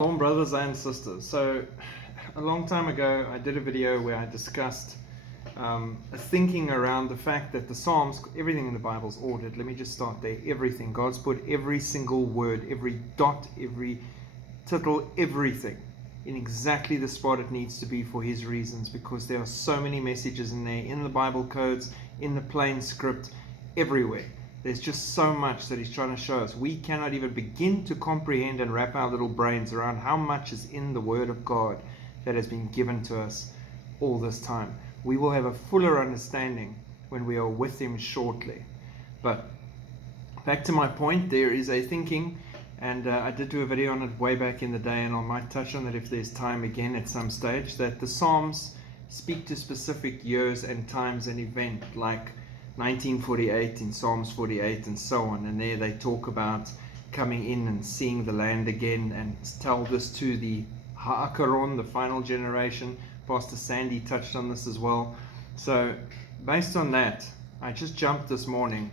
Shalom, brothers and sisters. So a long time ago I did a video where I discussed a thinking around the fact that the Psalms, everything in the Bible is ordered. Let me just start there. Everything. God's put every single word, every dot, every tittle, everything in exactly the spot it needs to be for His reasons, because there are so many messages in there, in the Bible codes, in the plain script, everywhere. There's just so much that He's trying to show us. We cannot even begin to comprehend and wrap our little brains around how much is in the Word of God that has been given to us all this time. We will have a fuller understanding when we are with Him shortly. But back to my point, there is a thinking, and I did do a video on it way back in the day, and I might touch on it if there's time again at some stage, that the Psalms speak to specific years and times and event, like 1948 in Psalms 48 and so on, and there they talk about coming in and seeing the land again, and tell this to the Ha'akaron, the final generation. Pastor Sandy touched on this as well. So based on that, I just jumped this morning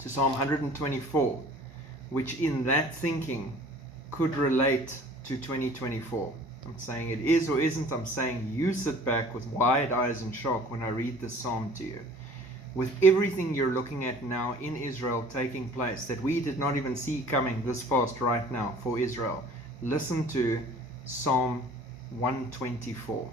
to Psalm 124, which in that thinking could relate to 2024. I'm saying it is or isn't. I'm saying you sit back with wide eyes and shock when I read this psalm to you. With everything you're looking at now in Israel taking place, that we did not even see coming this fast right now for Israel, listen to Psalm 124.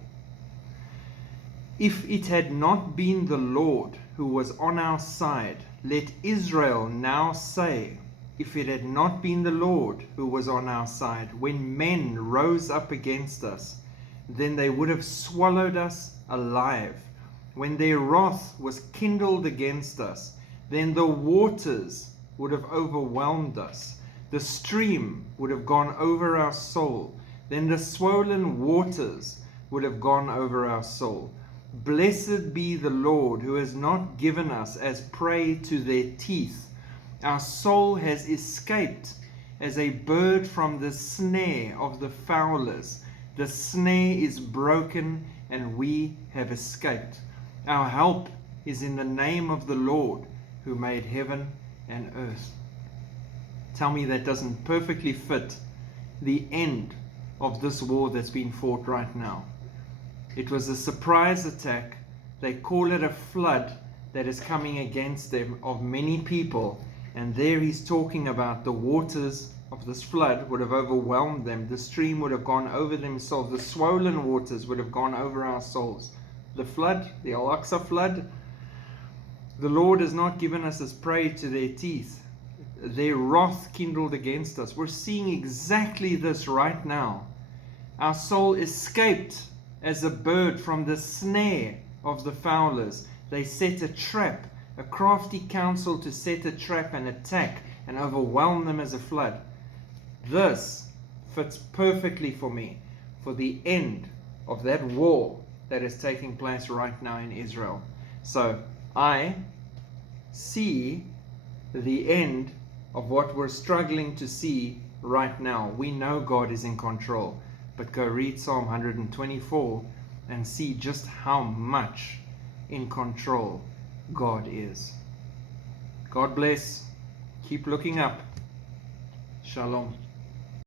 If it had not been the Lord who was on our side, let Israel now say, if it had not been the Lord who was on our side, when men rose up against us, then they would have swallowed us alive. When their wrath was kindled against us, then the waters would have overwhelmed us. The stream would have gone over our soul. Then the swollen waters would have gone over our soul. Blessed be the Lord, who has not given us as prey to their teeth. Our soul has escaped as a bird from the snare of the fowlers. The snare is broken, and we have escaped. Our help is in the name of the Lord, who made heaven and earth. Tell me that doesn't perfectly fit the end of this war that's been fought right now. It was a surprise attack. They call it a flood that is coming against them of many people. And there he's talking about the waters of this flood would have overwhelmed them. The stream would have gone over themselves. The swollen waters would have gone over our souls. The flood, the Al-Aqsa flood, the Lord has not given us as prey to their teeth. Their wrath kindled against us. We're seeing exactly this right now. Our soul escaped as a bird from the snare of the fowlers. They set a trap, a crafty counsel to set a trap and attack and overwhelm them as a flood. This fits perfectly for me, for the end of that war that is taking place right now in Israel. So I see the end of what we're struggling to see right now. We know God is in control, but go read Psalm 124 and see just how much in control God is. God bless. Keep looking up. Shalom.